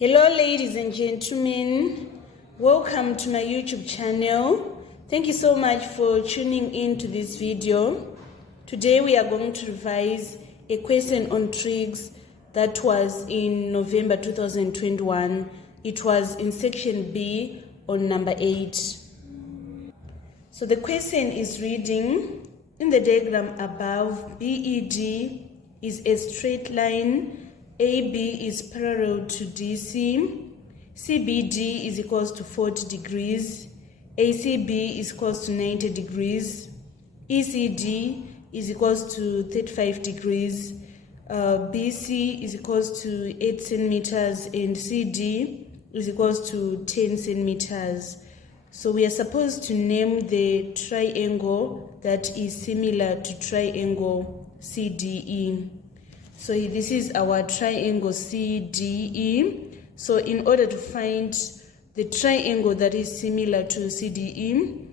Hello ladies and gentlemen, welcome to my YouTube channel. Thank you so much for tuning in to this video. Today we are going to revise a question on trigs that was in November 2021. It was in section B on number 8. So the question is reading, in the diagram above, BED is a straight line, AB is parallel to DC, CBD is equals to 40 degrees, ACB is equals to 90 degrees, ECD is equals to 35 degrees, BC is equals to 8 centimeters, and CD is equals to 10 centimeters. So we are supposed to name the triangle that is similar to triangle CDE. So this is our triangle CDE. So in order to find the triangle that is similar to CDE,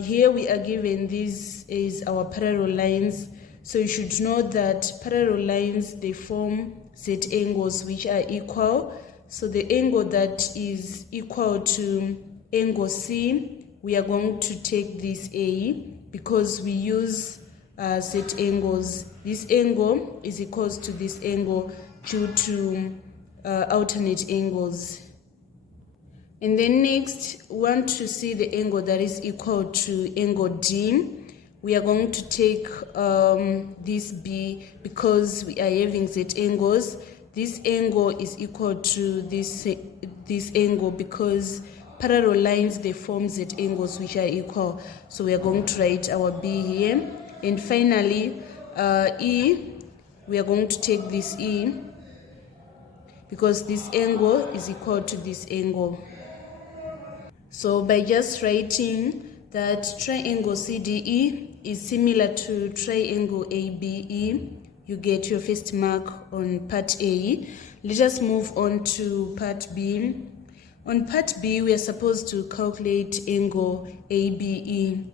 here we are given this is our parallel lines. So you should know that parallel lines, they form set angles which are equal. So the angle that is equal to angle C, we are going to take this A because we use set angles. This angle is equals to this angle due to alternate angles. And then next, we want to see the angle that is equal to angle D. We are going to take this B because we are having set angles. This angle is equal to this angle because parallel lines, they form set angles which are equal. So we are going to write our B here. And finally, E, we are going to take this E because this angle is equal to this angle. So by just writing that triangle CDE is similar to triangle ABE, you get your first mark on part A. Let us move on to part B. On part B, we are supposed to calculate angle ABE.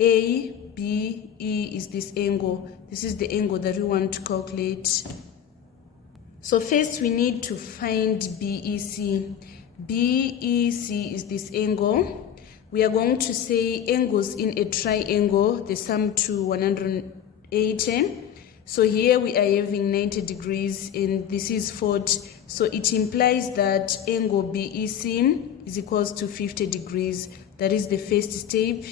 ABE is this angle. This is the angle that we want to calculate. So first we need to find BEC. BEC is this angle. We are going to say angles in a triangle, they sum to 180. So here we are having 90 degrees and this is 40. So it implies that angle BEC is equals to 50 degrees. That is the first step.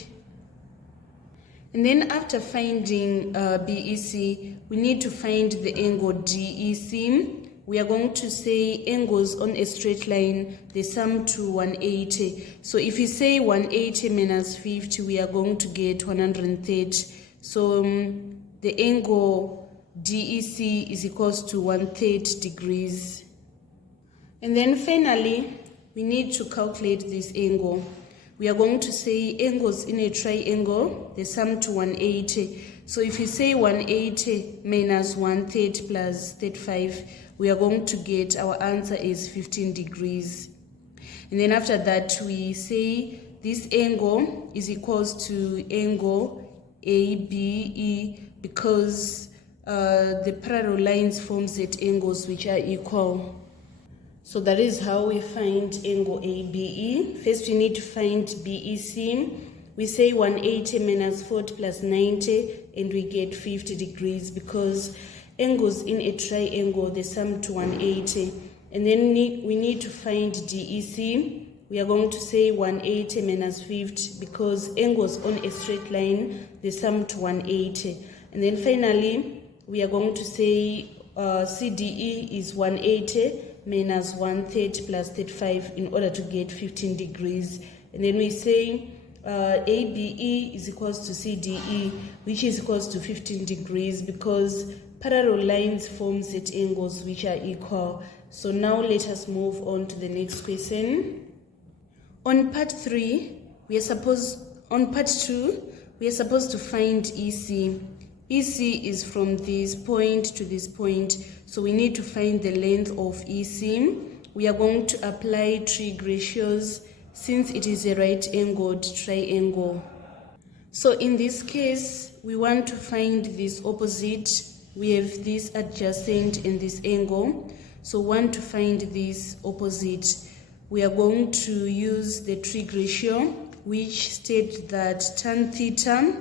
And then after finding BEC, we need to find the angle DEC. We are going to say angles on a straight line, they sum to 180. So if we say 180 minus 50, we are going to get 130. So the angle DEC is equals to 130 degrees. And then finally, we need to calculate this angle. We are going to say angles in a triangle, they sum to 180. So if you say 180 minus 130 plus 35, we are going to get our answer is 15 degrees. And then after that, we say this angle is equals to angle ABE because the parallel lines form set angles which are equal. So that is how we find angle ABE. First we need to find BEC. We say 180 minus 40 plus 90 and we get 50 degrees because angles in a triangle, they sum to 180. And then we need to find DEC. We are going to say 180 minus 50 because angles on a straight line, they sum to 180. And then finally, we are going to say CDE is 180 minus 130 plus 35 in order to get 15 degrees. And then we say ABE is equals to CDE, which is equals to 15 degrees because parallel lines form set angles which are equal. So now let us move on to the next question. On part 3, on part 2, we are supposed to find EC. EC is from this point to this point, so we need to find the length of EC. We are going to apply trig ratios since it is a right-angled triangle. So in this case, we want to find this opposite. We have this adjacent and this angle. So want to find this opposite, we are going to use the trig ratio, which states that tan theta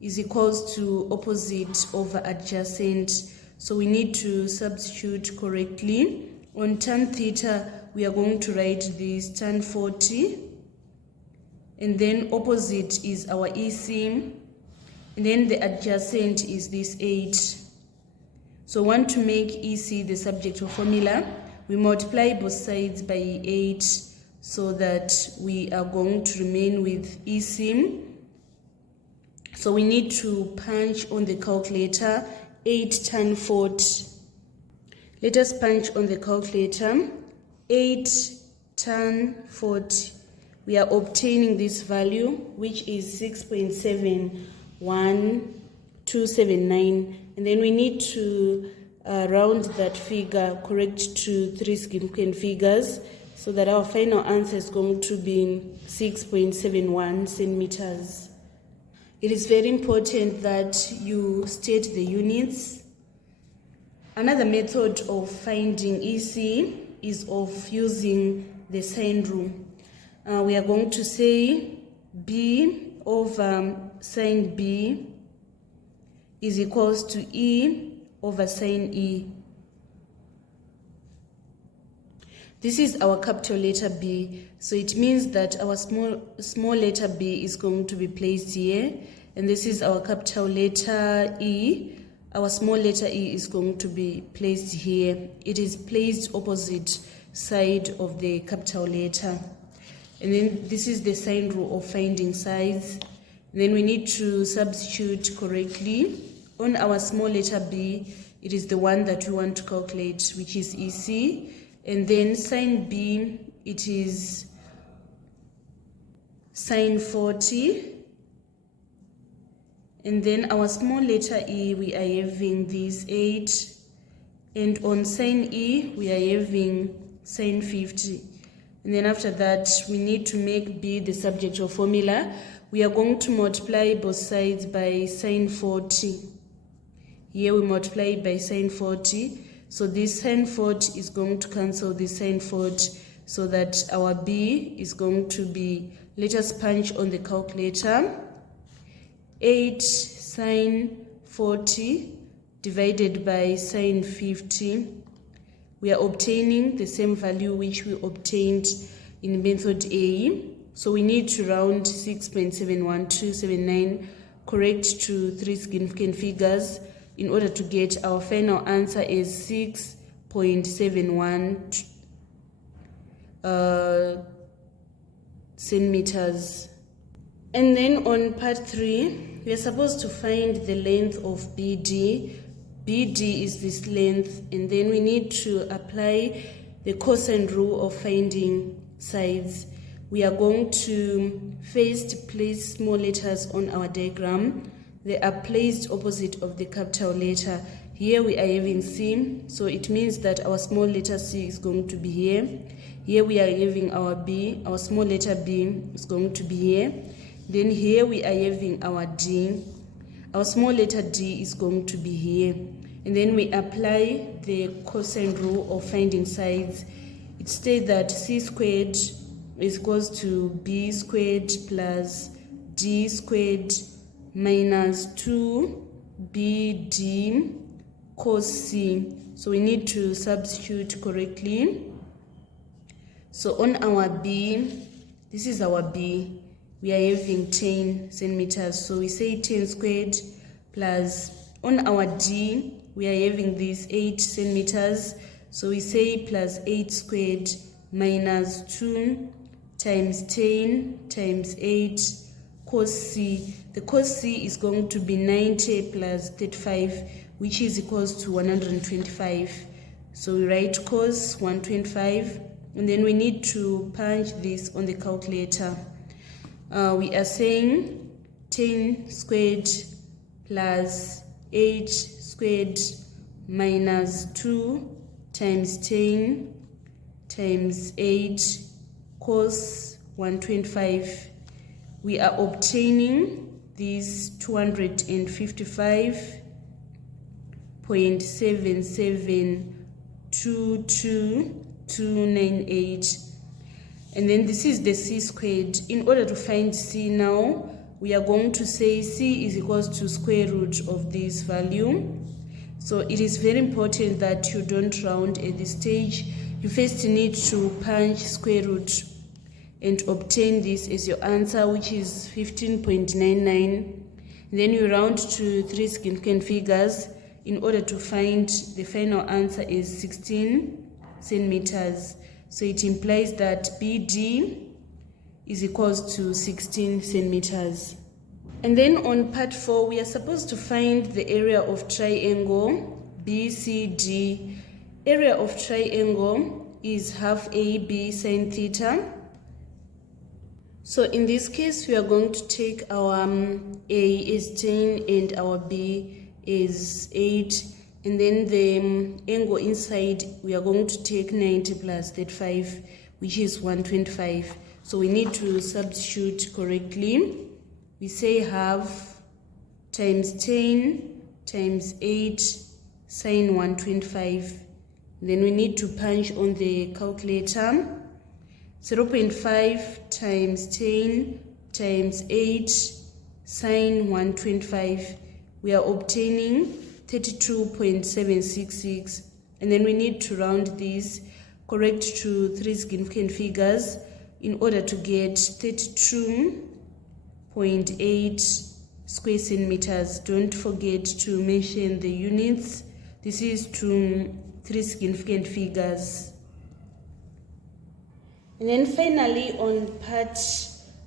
is equals to opposite over adjacent. So we need to substitute correctly. On tan theta, we are going to write this tan 40, and then opposite is our EC, and then the adjacent is this 8. So want to make EC the subject of formula, we multiply both sides by 8, so that we are going to remain with EC. So we need to punch on the calculator 8 tan 40. Let us punch on the calculator 8 tan 40. We are obtaining this value, which is 6.71279, and then we need to round that figure correct to 3 significant figures, so that our final answer is going to be 6.71 centimeters. It is very important that you state the units. Another method of finding EC is of using the sign rule. We are going to say B over sine B is equals to E over sine E. This is our capital letter B, so it means that our small letter b is going to be placed here, and this is our capital letter E. Our small letter e is going to be placed here. It is placed opposite side of the capital letter. And then this is the sign rule of finding sides. And then we need to substitute correctly. On our small letter b, it is the one that we want to calculate, which is EC. And then sine b, it is sine 40. And then our small letter e, we are having this 8. And on sine e, we are having sine 50. And then after that, we need to make b the subject of formula. We are going to multiply both sides by sine 40. Here we multiply by sine 40. So this sine 40 is going to cancel this sine 40, so that our b is going to be, let us punch on the calculator, 8 sine 40 divided by sine 50. We are obtaining the same value which we obtained in method A. So we need to round 6.71279 correct to 3 significant figures in order to get our final answer as 6.71 centimeters. And then on part 3, we are supposed to find the length of BD. BD is this length, and then we need to apply the cosine rule of finding sides. We are going to first place small letters on our diagram. They are placed opposite of the capital letter. Here we are having C, so it means that our small letter C is going to be here. Here we are having our B, our small letter B is going to be here. Then here we are having our D. Our small letter d is going to be here. And then we apply the cosine rule of finding sides. It states that c squared is equals to b squared plus d squared minus 2bd cos c. So we need to substitute correctly. So on our b, this is our b, we are having 10 centimeters. So we say 10 squared plus, on our d, we are having this 8 centimeters. So we say plus 8 squared minus 2 times 10 times 8 cos c. The cos c is going to be 90 plus 35, which is equals to 125. So we write cos 125, and then we need to punch this on the calculator. We are saying 10 squared plus 8 squared minus 2 times 10 times 8 cos 125. We are obtaining this 255.77 22298. And then this is the c squared. In order to find c now, we are going to say c is equals to square root of this value. So it is very important that you don't round at this stage. You first need to punch square root and obtain this as your answer, which is 15.99. Then you round to 3 significant figures in order to find the final answer is 16 centimeters. So it implies that BD is equals to 16 centimeters. And then on part 4, we are supposed to find the area of triangle BCD. Area of triangle is half AB sine theta. So in this case, we are going to take our A is 10 and our B is 8. And then the angle inside, we are going to take 90 plus 35, which is 125. So we need to substitute correctly. We say half times 10 times 8 sine 125. Then we need to punch on the calculator. 0.5 times 10 times 8 sine 125. We are obtaining 32.766. And then we need to round this correct to 3 significant figures in order to get 32.8 square centimeters. Don't forget to mention the units. This is to 3 significant figures. And then finally on part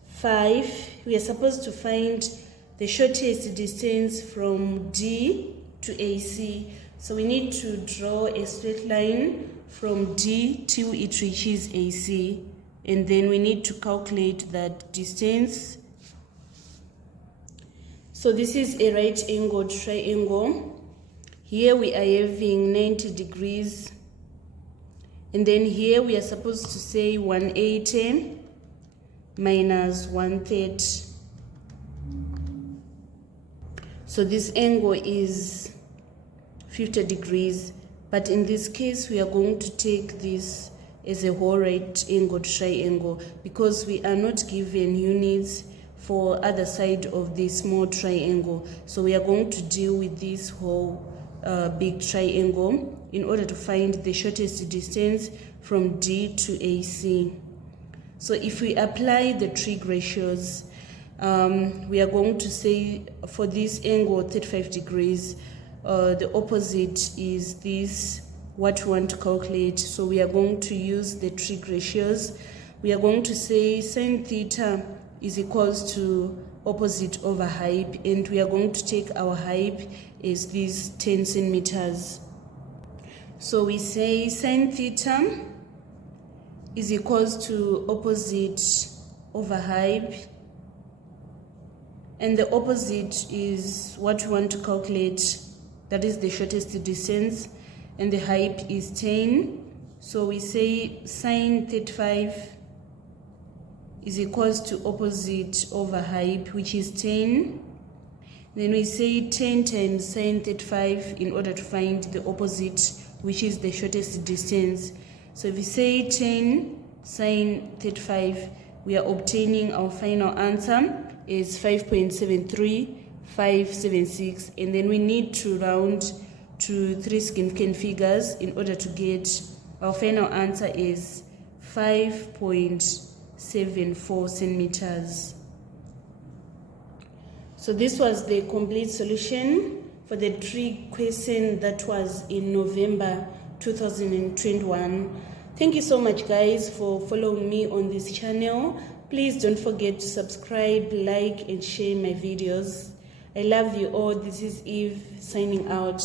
5, we are supposed to find the shortest distance from D to AC. So we need to draw a straight line from D till it reaches AC. And then we need to calculate that distance. So this is a right angled triangle. Here we are having 90 degrees. And then here we are supposed to say 180 minus 130. So this angle is 50 degrees. But in this case, we are going to take this as a whole right angled triangle because we are not given units for other side of this small triangle. So we are going to deal with this whole big triangle in order to find the shortest distance from D to AC. So if we apply the trig ratios, we are going to say for this angle 35 degrees, the opposite is this, what we want to calculate. So we are going to use the trig ratios. We are going to say sine theta is equals to opposite over height, and we are going to take our height as these 10 centimeters. So we say sine theta is equals to opposite over height, and the opposite is what we want to calculate, that is the shortest distance, and the height is 10. So we say sine 35 is equals to opposite over height, which is 10. Then we say 10 times sine 35 in order to find the opposite, which is the shortest distance. So if we say 10 sine 35, we are obtaining our final answer is 5.73576, and then we need to round to 3 significant figures in order to get our final answer is 5.74 centimeters. So this was the complete solution for the trig question that was in November 2021. Thank you so much guys for following me on this channel. Please don't forget to subscribe, like and share my videos. I love you all. This is Eve signing out.